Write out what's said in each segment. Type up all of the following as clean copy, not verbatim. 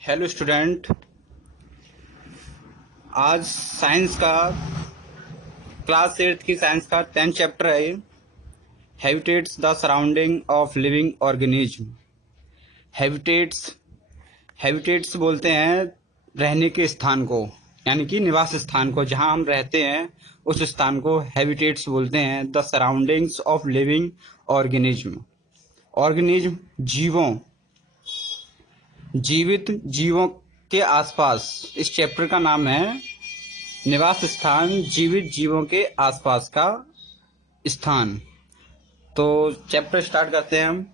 Hello student. आज science का class 8 की साइंस का 10th चैप्टर है। Habitats the surrounding of living organism. Habitats habitats बोलते हैं रहने के स्थान को, यानी कि निवास स्थान को, जहां हम रहते हैं उस स्थान को हैबिटेट्स बोलते हैं। The surroundings of living organism. Organism जीवित जीवों के आसपास। इस चैप्टर का नाम है निवास स्थान, जीवित जीवों के आसपास का स्थान। तो चैप्टर स्टार्ट करते हैं हम।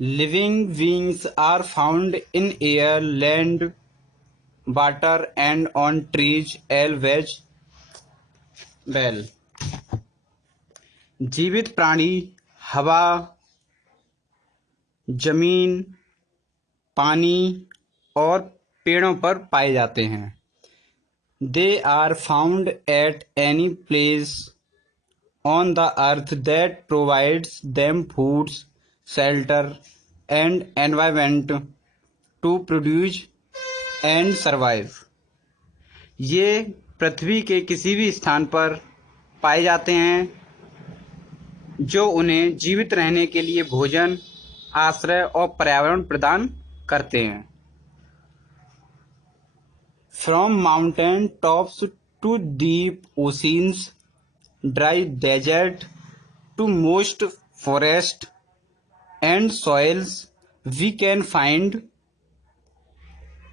Living beings are found in air, land, water and on trees always well. जीवित प्राणी हवा, जमीन, पानी और पेड़ों पर पाए जाते हैं। They are found at any place on the earth that provides them foods, shelter and environment to produce and survive। ये पृथ्वी के किसी भी स्थान पर पाए जाते हैं जो उन्हें जीवित रहने के लिए भोजन, आश्रय और पर्यावरण प्रदान करते हैं। From mountain tops to deep oceans, dry desert to most forest and soils, we can find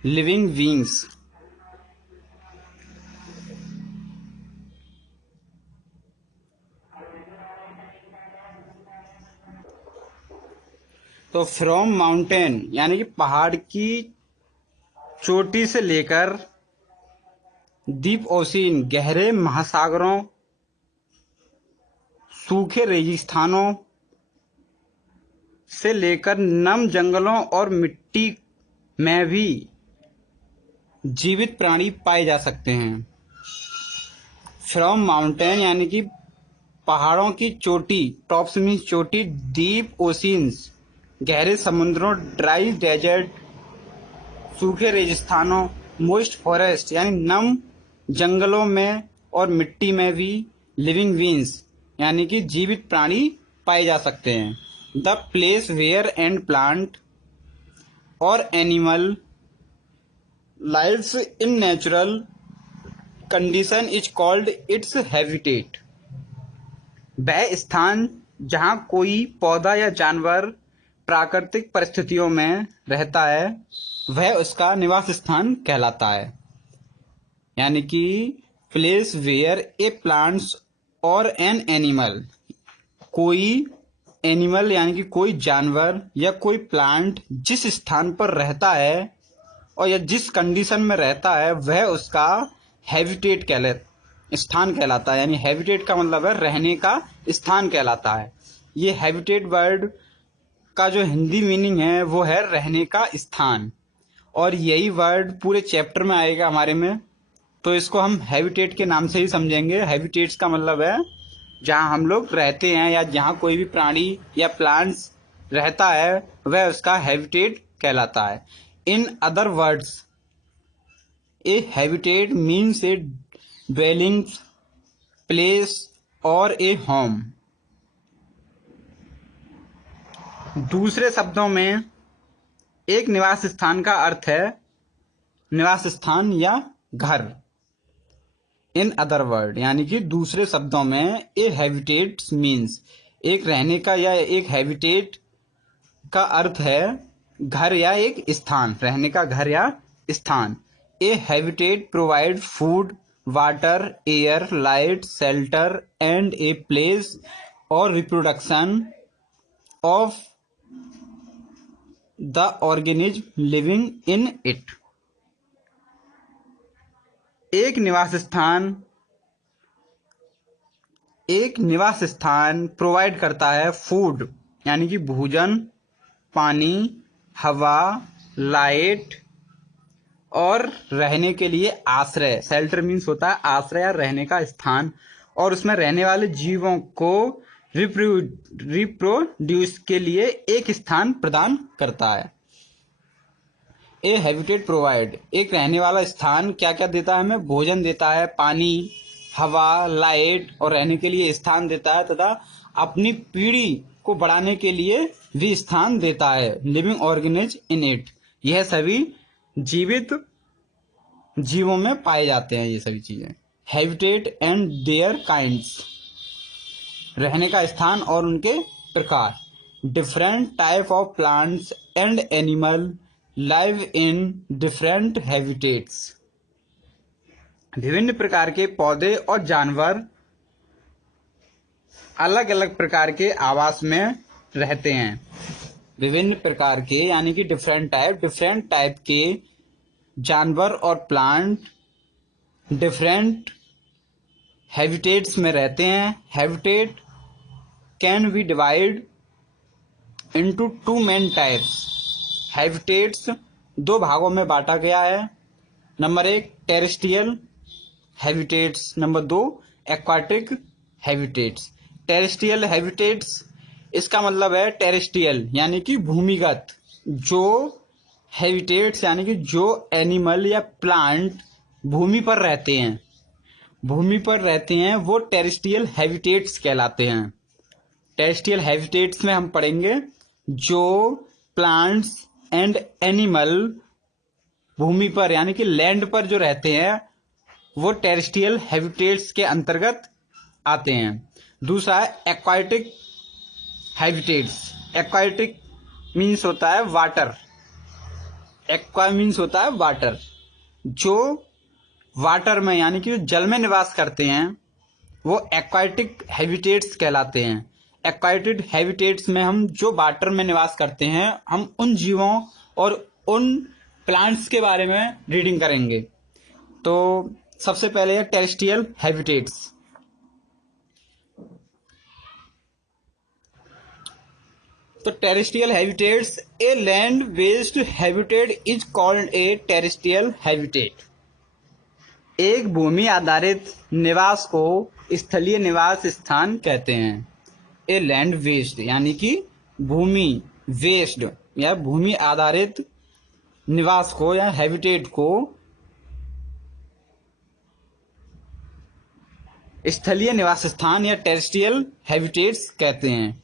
living beings। तो फ्रॉम माउंटेन यानी कि पहाड़ की चोटी से लेकर डीप ओशियन गहरे महासागरों, सूखे रेगिस्तानों से लेकर नम जंगलों और मिट्टी में भी जीवित प्राणी पाए जा सकते हैं। फ्रॉम माउंटेन यानी कि पहाड़ों की चोटी, टॉप्स मीन्स चोटी, डीप ओशियंस गहरे समुद्रों, ड्राई डेजर्ट सूखे रेगिस्तानों, मोइस्ट फॉरेस्ट यानी नम जंगलों में और मिट्टी में भी लिविंग बीइंग्स यानी कि जीवित प्राणी पाए जा सकते हैं। The place where and plant और animal lives in natural condition is called its habitat. वह स्थान जहाँ कोई पौधा या जानवर प्राकृतिक परिस्थितियों में रहता है वह उसका निवास स्थान कहलाता है। यानी कि प्लेस वेयर ए प्लांट्स और एन एनिमल, कोई एनिमल यानी कि कोई जानवर या कोई प्लांट जिस स्थान पर रहता है और या जिस कंडीशन में रहता है वह उसका हैबिटेट स्थान कहलाता है। यानी हैबिटेट का मतलब है रहने का स्थान कहलाता है। ये हैबिटेट वर्ड का जो हिंदी मीनिंग है वो है रहने का स्थान, और यही वर्ड पूरे चैप्टर में आएगा हमारे में, तो इसको हम हैबिटेट के नाम से ही समझेंगे। हैबिटेट्स का मतलब है जहाँ हम लोग रहते हैं या जहाँ कोई भी प्राणी या प्लांट्स रहता है वह उसका हैबिटेट कहलाता है। In other words A habitat means A dwelling place और ए होम। दूसरे शब्दों में एक निवास स्थान का अर्थ है निवास स्थान या घर। इन अदर वर्ड यानी कि दूसरे शब्दों में ए हैबिटेट मीन्स एक रहने का या एक हैबिटेट का अर्थ है घर या एक स्थान, रहने का घर या स्थान। A habitat provide food, water, air, light, shelter and a place और reproduction of the organism living in it. एक निवास स्थान प्रोवाइड करता है फूड यानी कि भोजन, पानी, हवा, लाइट और रहने के लिए आश्रय। शेल्टर मीन्स होता है आश्रय या रहने का स्थान, और उसमें रहने वाले जीवों को रिप्रोड्यूस के लिए एक स्थान प्रदान करता है। ए हैबिटेट प्रोवाइड, एक रहने वाला स्थान क्या क्या देता है हमें? भोजन देता है, पानी, हवा, लाइट और रहने के लिए स्थान देता है तथा अपनी पीढ़ी को बढ़ाने के लिए भी स्थान देता है। लिविंग ऑर्गेनिज इन इट, यह सभी जीवित जीवों में पाए जाते हैं ये सभी चीजें। हैबिटेट एंड देयर काइंड्स, रहने का स्थान और उनके प्रकार। Different type of plants and animal live in different habitats, विभिन्न प्रकार के पौधे और जानवर अलग अलग प्रकार के आवास में रहते हैं। विभिन्न प्रकार के यानी कि डिफरेंट टाइप के जानवर और प्लांट डिफरेंट हैबिटेट्स में रहते हैं। Habitat can be divide into two main types, habitats दो भागों में बांटा गया है। Number 1 terrestrial habitats, number 2 aquatic habitats. Terrestrial habitats, इसका मतलब है टेरेस्ट्रियल यानी कि भूमिगत, जो हैबिटेट्स यानी कि जो एनिमल या प्लांट भूमि पर रहते हैं वो टेरेस्ट्रियल हैबिटेट्स कहलाते हैं। टेरेस्ट्रियल हैबिटेट्स में हम पढ़ेंगे जो प्लांट्स एंड एनिमल भूमि पर यानी कि लैंड पर जो रहते हैं वो टेरेस्ट्रियल हैबिटेट्स के अंतर्गत आते हैं। दूसरा है एक्वाटिक हैबिटेट्स। एक्वाटिक मीन्स होता है वाटर, एक्वा मीन्स होता है वाटर, जो वाटर में यानी कि जल में निवास करते हैं वो एक्वाटिक हैबिटेट्स कहलाते हैं। एक्वाटिक हैबिटेट्स में हम जो वाटर में निवास करते हैं हम उन जीवों और उन प्लांट्स के बारे में रीडिंग करेंगे। तो सबसे पहले है टेरेस्ट्रियल हैबिटेट्स। तो terrestrial habitats, a land based habitat is called a terrestrial habitat. एक भूमि आधारित निवास को स्थलीय निवास स्थान कहते हैं। ए लैंड वेस्ड यानी कि भूमि वेस्ड या भूमि आधारित निवास को या हैबिटेट को स्थलीय निवास स्थान या टेरेस्ट्रियल हैबिटेट्स कहते हैं।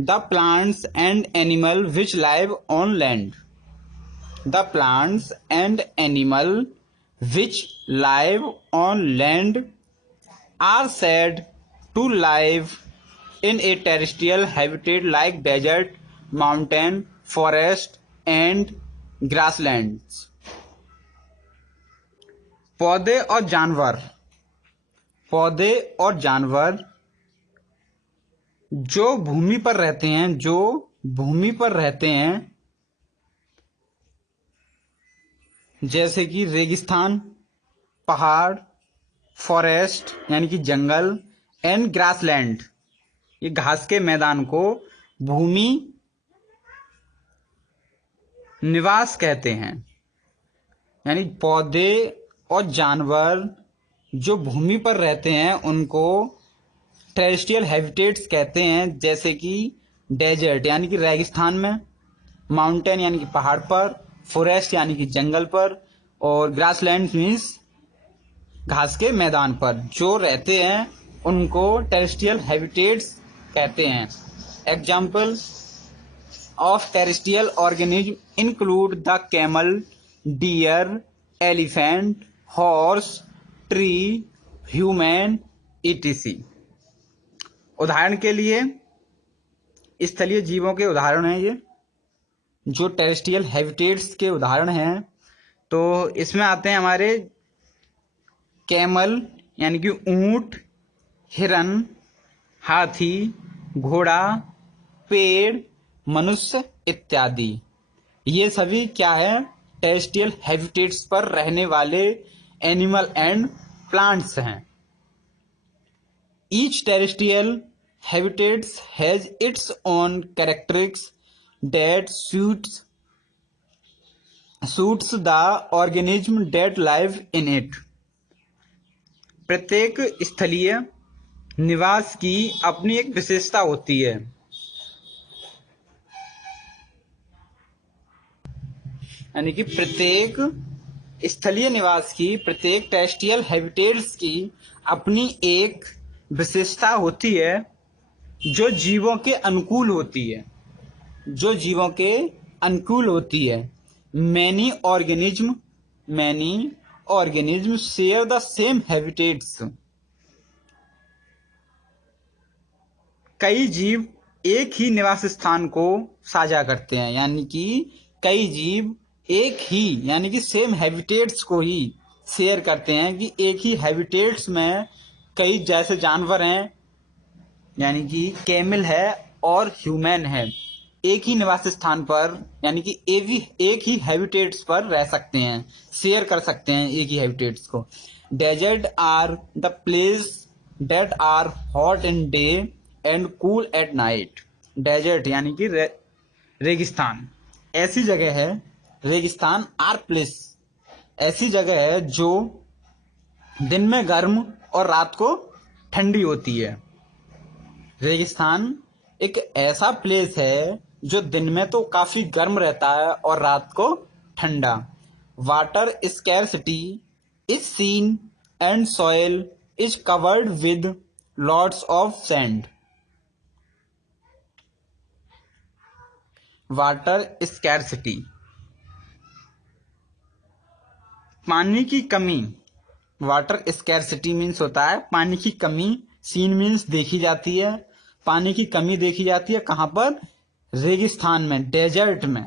The plants and animal which live on land, the plants and animal which live on land are said to live in a terrestrial habitat like desert, mountain, forest and grasslands. पौधे और जानवर जो भूमि पर रहते हैं जैसे कि रेगिस्तान, पहाड़, फॉरेस्ट यानी कि जंगल एंड ग्रासलैंड, ये घास के मैदान को भूमि निवास कहते हैं। यानी पौधे और जानवर जो भूमि पर रहते हैं उनको टेरेस्ट्रियल हैबिटेट्स कहते हैं, जैसे कि डेजर्ट यानी कि रेगिस्तान में, माउंटेन यानी कि पहाड़ पर, फॉरेस्ट यानी कि जंगल पर और ग्रासलैंड मीन्स घास के मैदान पर जो रहते हैं उनको टेरेस्ट्रियल हैबिटेट्स कहते हैं। Example of terrestrial organism include the camel, deer, elephant, horse, tree, human etc। उदाहरण के लिए स्थलीय जीवों के उदाहरण हैं ये जो टेरेस्ट्रियल हैबिटेट्स के उदाहरण हैं। तो इसमें आते हैं हमारे कैमल यानी कि ऊंट, हिरन, हाथी, घोड़ा, पेड़, मनुष्य इत्यादि। ये सभी क्या है? टेरेस्ट्रियल हैबिटेट्स पर रहने वाले एनिमल एंड प्लांट्स हैं। Each terrestrial habitats has its own characteristics that suits the organism that live in it। प्रत्येक स्थलीय निवास की अपनी एक विशेषता होती है। यानी कि प्रत्येक स्थलीय निवास की, प्रत्येक टेरेस्ट्रियल हैबिटेट्स की अपनी एक विशेषता होती है जो जीवों के अनुकूल होती है, जो जीवों के अनुकूल होती है। Many organism share the same habitats. कई जीव एक ही निवास स्थान को साझा करते हैं, यानी कि कई जीव एक ही, यानी कि सेम हैबिटेट्स को ही शेयर करते हैं, कि एक ही हैबिटेट्स में कई जैसे जानवर हैं, यानी कि कैमल है और ह्यूमन है, एक ही निवास स्थान पर, यानी कि एक ही हैबिटेट्स पर रह सकते हैं, शेयर कर सकते हैं एक ही हैबिटेट्स को। Desert are the place that are hot in day and cool at night. Desert यानी कि रेगिस्तान ऐसी जगह है, रेगिस्तान आर प्लेस ऐसी जगह है जो दिन में गर्म और रात को ठंडी होती है। रेगिस्तान एक ऐसा प्लेस है जो दिन में तो काफी गर्म रहता है और रात को ठंडा। Water scarcity is seen and soil is covered with lots of sand. Water scarcity, पानी की कमी। वाटर स्कैरसिटी मीन्स होता है पानी की कमी। सीन मीन्स देखी जाती है, पानी की कमी देखी जाती है कहाँ पर? रेगिस्तान में, डेजर्ट में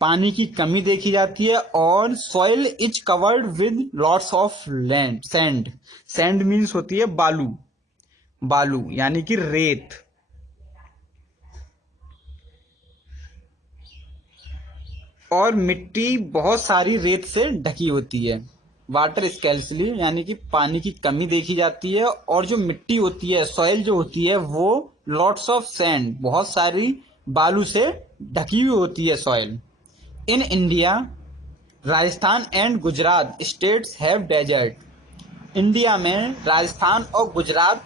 पानी की कमी देखी जाती है। और soil is covered with lots of land sand. Sand means होती है बालू, बालू यानी कि रेत। और मिट्टी बहुत सारी रेत से ढकी होती है। वाटर स्कैर्सिटी यानी कि पानी की कमी देखी जाती है, और जो मिट्टी होती है, सॉइल जो होती है, वो लॉट्स ऑफ सैंड, बहुत सारी बालू से ढकी हुई होती है soil. In India Rajasthan and Gujarat states have desert. India में राजस्थान और गुजरात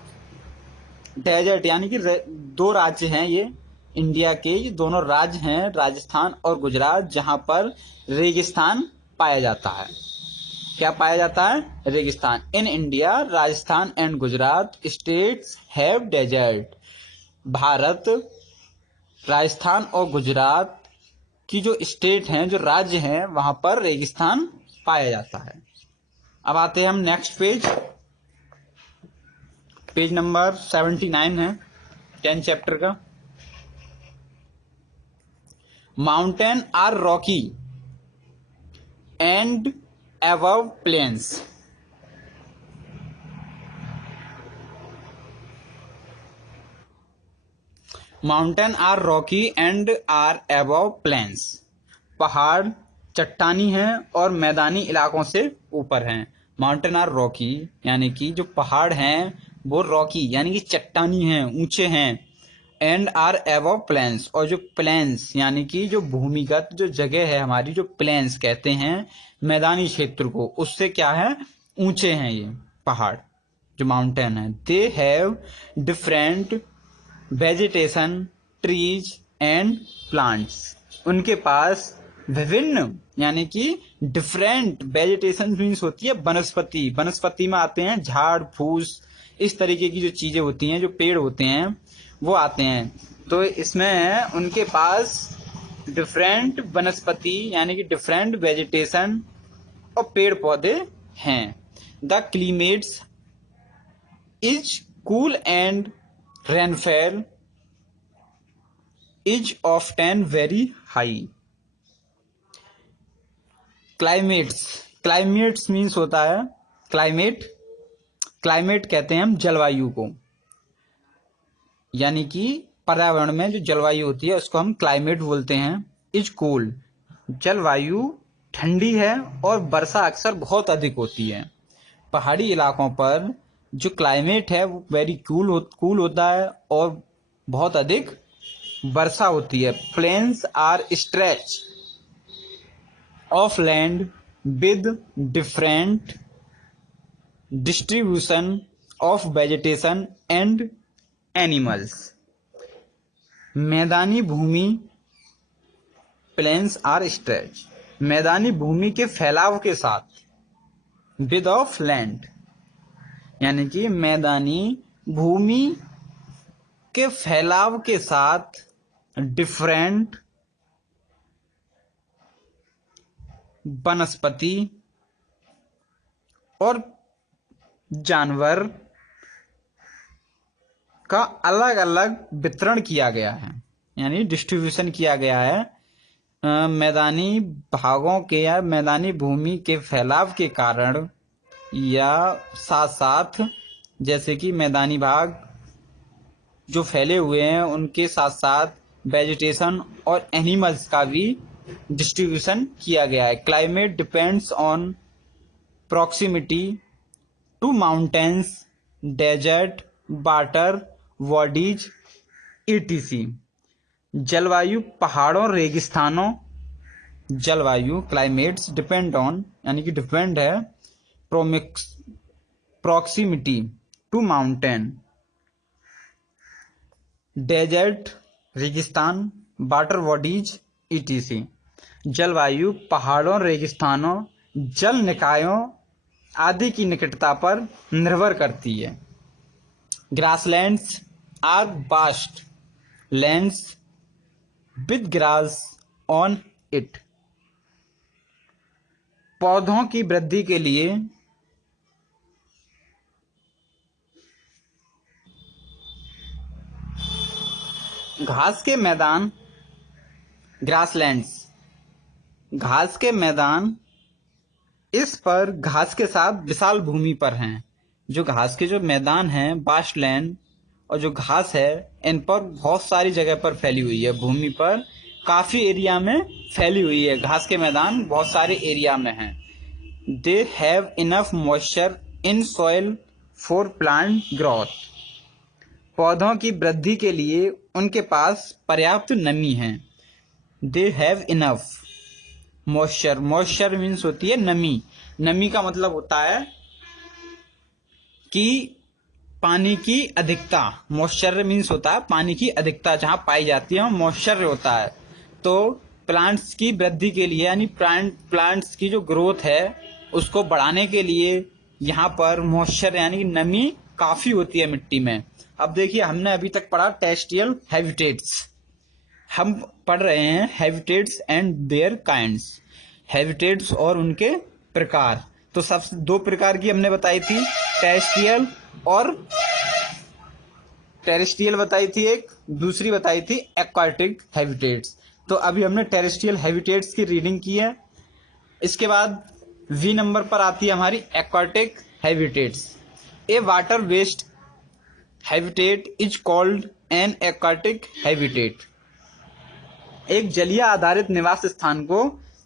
डेजर्ट यानी कि दो राज्य हैं, ये इंडिया के दोनों राज्य हैं, राजस्थान और गुजरात, जहां पर रेगिस्तान पाया जाता है। क्या पाया जाता है? रेगिस्तान। In India Rajasthan and Gujarat states have desert. Bharat, Rajasthan और गुजरात की जो स्टेट हैं, जो राज्य हैं, वहां पर रेगिस्तान पाया जाता है। अब आते हैं हम नेक्स्ट पेज, पेज नंबर 79 है 10 चैप्टर का। Mountain are rocky and above plains. Mountain are rocky and are above plains. पहाड़ चट्टानी हैं और मैदानी इलाकों से ऊपर हैं। माउंटेन आर रॉकी यानी कि जो पहाड़ हैं वो रॉकी यानी कि चट्टानी हैं, ऊंचे हैं। एंड आर अबव प्लेन्स, और जो प्लेन्स यानी कि जो भूमिगत जो जगह है हमारी, जो प्लेन्स कहते हैं मैदानी क्षेत्र को, उससे क्या है? ऊंचे हैं ये पहाड़ जो माउंटेन है। They have different vegetation, trees and plants. उनके पास विभिन्न यानी कि डिफरेंट वेजिटेशन मीन्स होती है वनस्पति। वनस्पति में आते हैं झाड़ फूस, इस तरीके की जो चीजें होती हैं, जो पेड़ होते हैं वो आते हैं। तो इसमें उनके पास डिफरेंट वनस्पति यानी कि डिफरेंट वेजिटेशन और पेड़ पौधे हैं। The climates is cool and rainfall is often very high. Climates means होता है क्लाइमेट। क्लाइमेट कहते हैं हम जलवायु को, यानी कि पर्यावरण में जो जलवायु होती है उसको हम क्लाइमेट बोलते हैं। इज कूल, जलवायु ठंडी है और वर्षा अक्सर बहुत अधिक होती है। पहाड़ी इलाकों पर जो क्लाइमेट है वो वेरी कूल होता है और बहुत अधिक वर्षा होती है। Plains are stretch of land with different distribution of vegetation and animals. मैदानी भूमि प्लेन्स आर स्ट्रेच, मैदानी भूमि के फैलाव के साथ, विद ऑफ लैंड, यानी कि मैदानी भूमि के फैलाव के साथ डिफरेंट वनस्पति और जानवर का अलग अलग वितरण किया गया है, यानी डिस्ट्रीब्यूशन किया गया है मैदानी भागों के या मैदानी भूमि के फैलाव के कारण, या साथ साथ जैसे कि मैदानी भाग जो फैले हुए हैं उनके साथ साथ वेजिटेशन और एनिमल्स का भी डिस्ट्रीब्यूशन किया गया है। Climate depends on proximity to mountains, desert, water bodies etc। जलवायु पहाड़ों रेगिस्तानों, जलवायु क्लाइमेट्स डिपेंड ऑन यानी कि डिपेंड है प्रॉक्सिमिटी टू माउंटेन, डेजर्ट रेगिस्तान, वाटर बॉडीज etc। जलवायु पहाड़ों रेगिस्तानों जल निकायों आदि की निकटता पर निर्भर करती है। Grasslands are vast lands with grass on it, पौधों की वृद्धि के लिए घास के मैदान, ग्रासलैंड्स घास के मैदान इस पर घास के साथ विशाल भूमि पर हैं। जो घास के जो मैदान हैं वास्ट लैंड और जो घास है इन पर बहुत सारी जगह पर फैली हुई है, भूमि पर काफ़ी एरिया में फैली हुई है, घास के मैदान बहुत सारे एरिया में हैं। They have enough moisture in soil for plant growth, पौधों की वृद्धि के लिए उनके पास पर्याप्त नमी है। They have enough moisture, moisture means होती है नमी, नमी का मतलब होता है कि पानी की अधिकता, मॉइस्चर मीन्स होता है पानी की अधिकता जहाँ पाई जाती है मॉइस्चर होता है। तो प्लांट्स की वृद्धि के लिए यानी प्लांट्स की जो ग्रोथ है उसको बढ़ाने के लिए यहाँ पर मॉइस्चर यानी कि नमी काफ़ी होती है मिट्टी में। अब देखिए हमने अभी तक पढ़ा टेरेस्ट्रियल हैबिटेट्स, हम पढ़ रहे हैं habitats and their kinds, habitats और उनके प्रकार। तो सबसे दो प्रकार की हमने बताई थी, टेरेस्ट्रियल और टेरेस्ट्रियल बताई थी एक, दूसरी बताई थी एक्वाटिक हैबिटेट्स। तो अभी हमने टेरेस्ट्रियल हैबिटेट्स की रीडिंग की है। इसके बाद वी नंबर पर आती है हमारी aquatic habitats. A water based habitat is called an aquatic habitat, एक जलीय आधारित निवास स्थान को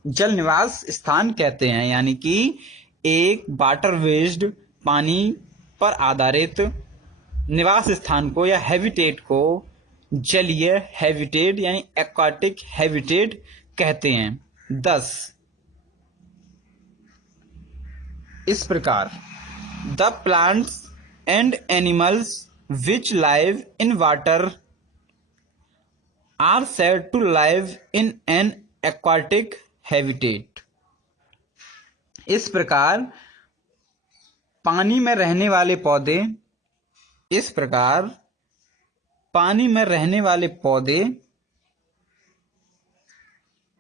जल निवास स्थान कहते हैं, यानी कि एक वाटर बेस्ड पानी पर आधारित निवास स्थान को या हैबिटेट को जलीय हैबिटेट यानी एक्वाटिक हैबिटेट कहते हैं। 10 इस प्रकार the plants and animals which live in water are said to live in an aquatic habitat. इस प्रकार पानी में रहने वाले पौधे, इस प्रकार पानी में रहने वाले पौधे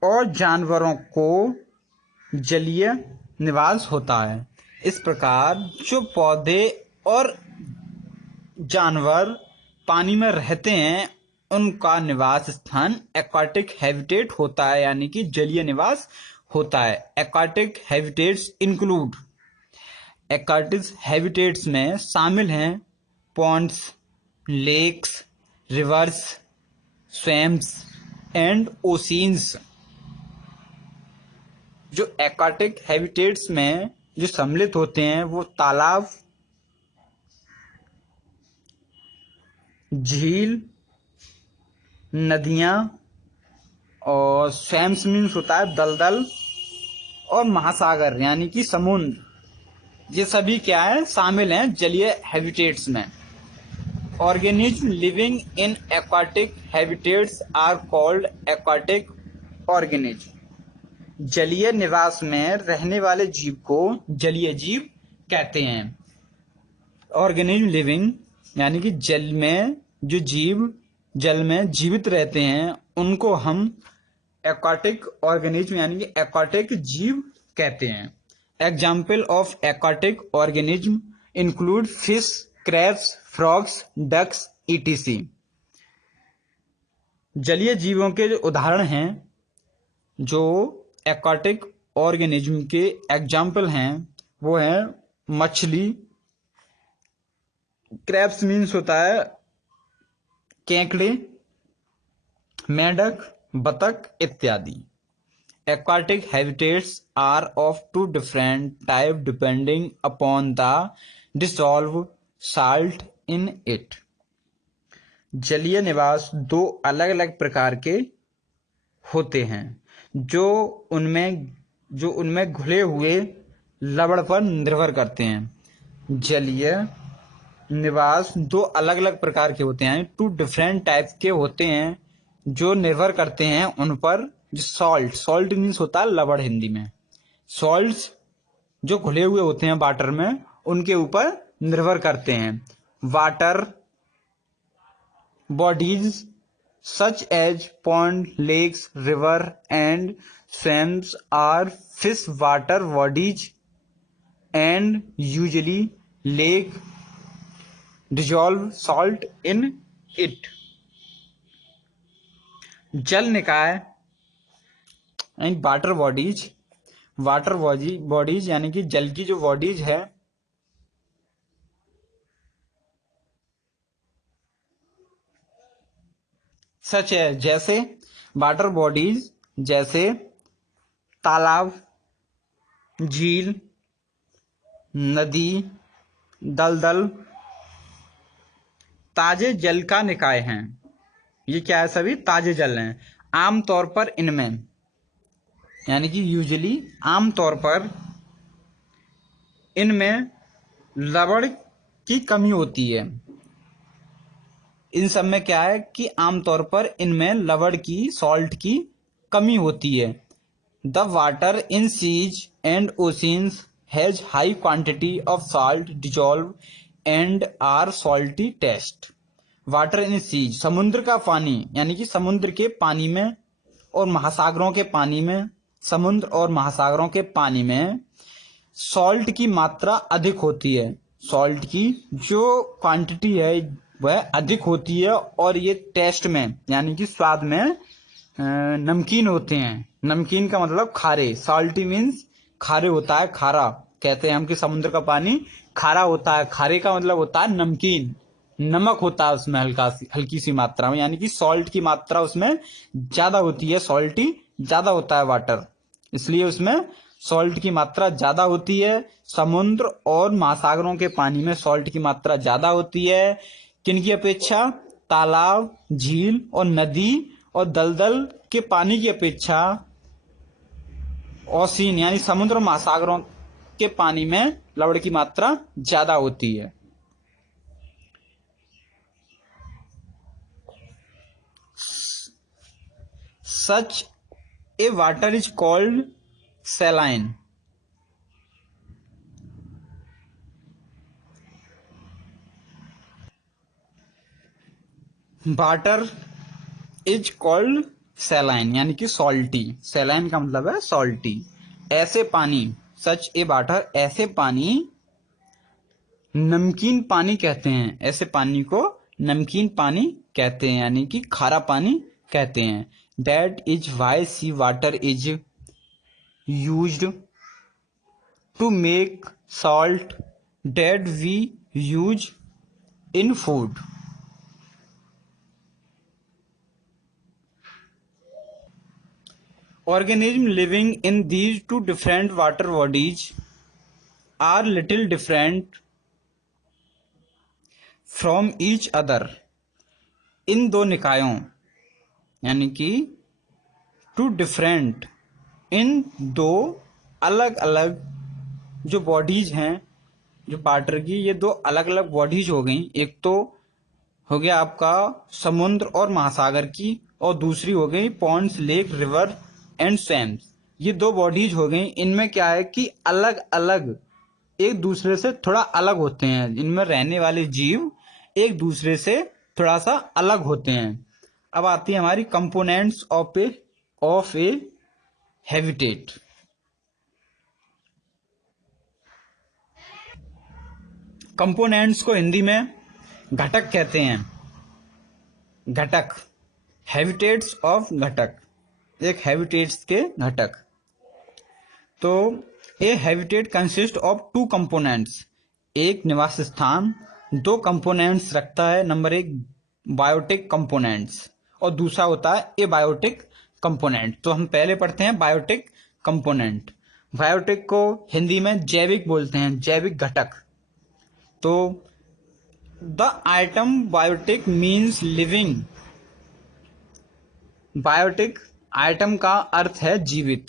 और जानवरों को जलीय निवास होता है। इस प्रकार जो पौधे और जानवर पानी में रहते हैं उनका निवास स्थान एक्वाटिक हैबिटेट होता है, यानी कि जलीय निवास होता है। Aquatic habitats include, aquatic habitats में शामिल हैं ponds, lakes, rivers, swamps and oceans. जो एक्वाटिक हैबिटेट्स में जो सम्मिलित होते हैं वो तालाब, झील, नदियाँ, और स्वैम्स मीन्स होता है दलदल, और महासागर यानी कि समुद्र, ये सभी क्या है शामिल हैं जलीय हैबिटेट्स में। Organism living in aquatic habitats are called aquatic organism. जलीय निवास में रहने वाले जीव को जलीय जीव कहते हैं। ऑर्गेनिज्म लिविंग यानी कि जल में जो जीव जल में जीवित रहते हैं उनको हम एक्वाटिक ऑर्गेनिज्म यानी कि एक्वाटिक जीव कहते हैं। Example of aquatic organism include fish, crabs, frogs, ducks, etc. जलीय जीवों के जो उदाहरण हैं, जो एक्वाटिक ऑर्गेनिज्म के एग्जाम्पल हैं, वो हैं मछली, क्रैब्स मीन्स होता है केकड़े, मेंढक, बतख इत्यादि। Aquatic habitats are of two different types depending upon the dissolved salt in it. जलीय निवास दो अलग अलग प्रकार के होते हैं जो उनमें घुले हुए लवण पर निर्भर करते हैं। जलीय निवास दो अलग अलग प्रकार के होते हैं, टू डिफरेंट टाइप्स के होते हैं जो निर्भर करते हैं उन पर। जो सॉल्ट मीन्स होता है लवण हिंदी में। सॉल्ट्स जो घुले हुए होते हैं वाटर में उनके ऊपर निर्भर करते हैं। Water bodies such as pond, lakes, river and swamps are fish water bodies and usually lake dissolve salt in it. जल निकाय एंड वाटर बॉडीज यानी कि जल की जो बॉडीज है सच है जैसे वाटर बॉडीज जैसे तालाब, झील, नदी, दलदल ताजे जल का निकाय हैं। ये क्या है? सभी ताजे जल हैं। आमतौर पर इनमें यानी कि यूजुअली आमतौर पर इनमें लवण की कमी होती है। इन सब में क्या है कि आमतौर पर इनमें लवण की सॉल्ट की कमी होती है। The water in seas and oceans has high quantity of salt dissolve and are salty taste. Water in seas समुद्र का पानी यानी कि समुद्र के पानी में और महासागरों के पानी में, समुद्र और महासागरों के पानी में सॉल्ट की मात्रा अधिक होती है। सॉल्ट की जो क्वांटिटी है वह अधिक होती है और ये टेस्ट में यानी कि स्वाद में नमकीन होते हैं। नमकीन का मतलब खारे। सॉल्टी मीन्स खारे होता है, खारा कहते हैं हम कि समुद्र का पानी खारा होता है। खारे का मतलब होता है नमकीन, नमक होता है उसमें हल्की सी मात्रा में, यानी कि सॉल्ट की मात्रा उसमें ज्यादा होती है। सॉल्टी ज्यादा होता है वाटर, इसलिए उसमें सॉल्ट की मात्रा ज्यादा होती है। समुद्र और महासागरों के पानी में सॉल्ट की मात्रा ज्यादा होती है। किनकी अपेक्षा? तालाब, झील और नदी और दलदल के पानी की अपेक्षा ओशियन यानी समुद्र और महासागरों के पानी में लवण की मात्रा ज्यादा होती है। Such a water is called saline. Water is called saline यानी कि सॉल्टी। सैलाइन का मतलब है सॉल्टी। ऐसे पानी, सच ए वाटर ऐसे पानी नमकीन पानी कहते हैं। ऐसे पानी को नमकीन पानी कहते हैं यानी कि खारा पानी कहते हैं। That is why sea water is used to make salt that we use in food. Organisms living in these two different water bodies are little different from each other. इन दो निकायों यानी कि टू डिफरेंट, इन दो अलग अलग जो bodies हैं जो वाटर की, ये दो अलग अलग बॉडीज हो गई। एक तो हो गया आपका समुद्र और महासागर की, और दूसरी हो गई ponds, lake, river and swamps, ये दो बॉडीज हो गई। इनमें क्या है कि अलग अलग एक दूसरे से थोड़ा अलग होते हैं। इनमें रहने वाले जीव एक दूसरे से थोड़ा सा अलग होते हैं। अब आती है हमारी components of A habitat. Components को हिंदी में घटक कहते हैं। घटक, हैबिटेट्स ऑफ घटक, एक हैबिटेट्स के घटक। तो a habitat consist of two components, एक निवास स्थान दो कंपोनेंट्स रखता है। नंबर एक बायोटिक कंपोनेंट्स और दूसरा होता है एबायोटिक कंपोनेंट। तो हम पहले पढ़ते हैं बायोटिक कंपोनेंट। बायोटिक को हिंदी में जैविक बोलते हैं, जैविक घटक। तो the item biotic means living. Biotic item का अर्थ है जीवित।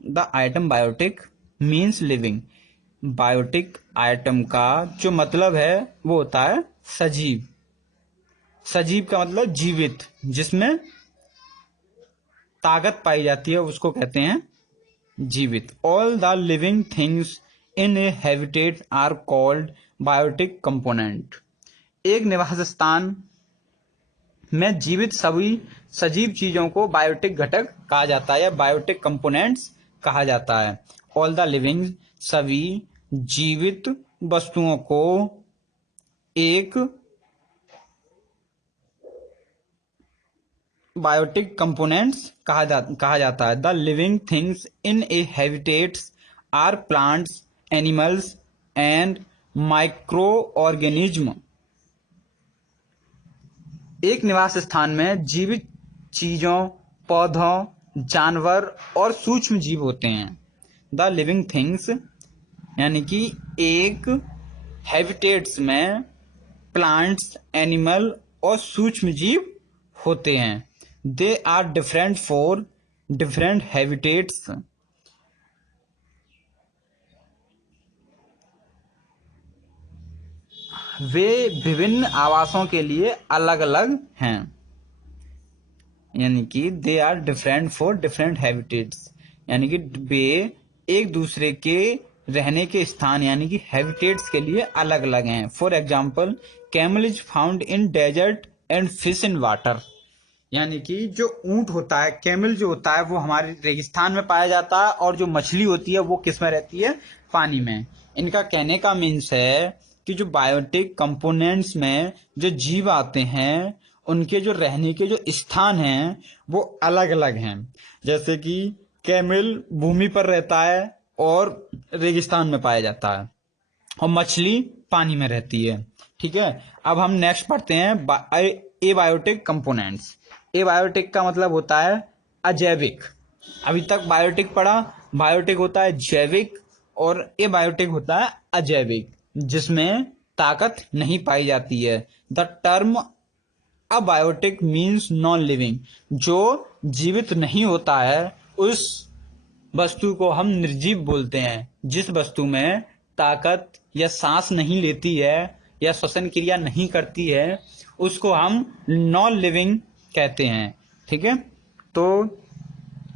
The item biotic means living. Biotic item का जो मतलब है वो होता है सजीव। सजीव का मतलब जीवित, जिसमें ताकत पाई जाती है उसको कहते हैं जीवित। All the living things in a habitat are called biotic component. एक निवास स्थान में जीवित सभी सजीव चीजों को बायोटिक घटक कहा जाता है या बायोटिक कंपोनेंट्स कहा जाता है। ऑल द लिविंग, सभी जीवित वस्तुओं को एक बायोटिक कंपोनेंट्स कहा जाता है। The living things in a habitats are plants, animals and micro organism. एक निवास स्थान में जीवित चीजों, पौधों, जानवर और सूक्ष्म जीव होते हैं। द लिविंग थिंग्स यानी कि एक हैबिटेट्स में प्लांट्स, एनिमल और सूक्ष्म जीव होते हैं। They are different for different habitats. वे विभिन्न आवासों के लिए अलग अलग हैं। यानी कि they are different for different habitats, यानी कि वे एक दूसरे के रहने के स्थान यानी कि हैबिटेट्स के लिए अलग अलग हैं। For example, camel is found in desert and fish in water. यानी कि जो ऊंट होता है, कैमल जो होता है वो हमारे रेगिस्तान में पाया जाता है और जो मछली होती है वो किस में रहती है, पानी में। इनका कहने का मीन्स है कि जो बायोटिक कंपोनेंट्स में जो जीव आते हैं उनके जो रहने के जो स्थान हैं वो अलग अलग हैं। जैसे कि कैमल भूमि पर रहता है और रेगिस्तान में पाया जाता है और मछली पानी में रहती है। ठीक है, अब हम नेक्स्ट पढ़ते हैं एबायोटिक कंपोनेंट्स। एबायोटिक का मतलब होता है अजैविक। अभी तक बायोटिक पढ़ा, बायोटिक होता है जैविक और एबायोटिक होता है अजैविक, जिसमें ताकत नहीं पाई जाती है। The term abiotic means non living. जो जीवित नहीं होता है उस वस्तु को हम निर्जीव बोलते हैं। जिस वस्तु में ताकत या सांस नहीं लेती है या श्वसन क्रिया नहीं करती है उसको हम नॉन लिविंग कहते हैं। ठीक है, तो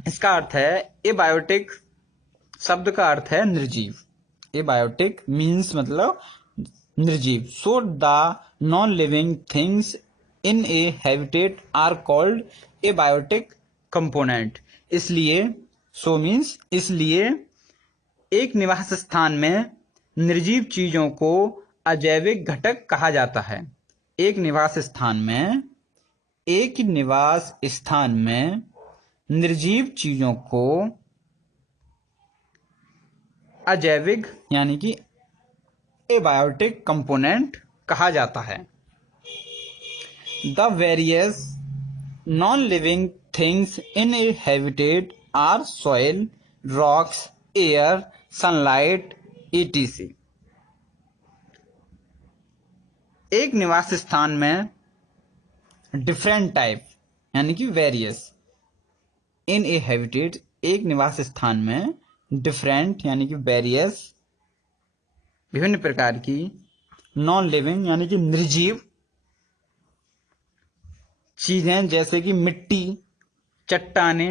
इसका अर्थ है एबायोटिक शब्द का अर्थ है निर्जीव। एबायोटिक मीन्स मतलब निर्जीव। So the non living things in a habitat are called abiotic component. इसलिए सो मीन्स इसलिए एक निवास स्थान में निर्जीव चीजों को अजैविक घटक कहा जाता है। एक निवास स्थान में निर्जीव चीजों को अजैविक यानी कि एबायोटिक कंपोनेंट कहा जाता है। The various non living things in a habitat are soil, rocks, air, sunlight, etc. एक निवास स्थान में डिफरेंट टाइप यानी कि वेरियस इन ए हैबिटेट, एक निवास स्थान में डिफरेंट यानी कि वेरियस विभिन्न प्रकार की नॉन लिविंग यानी कि निर्जीव चीजें जैसे कि मिट्टी, चट्टानें,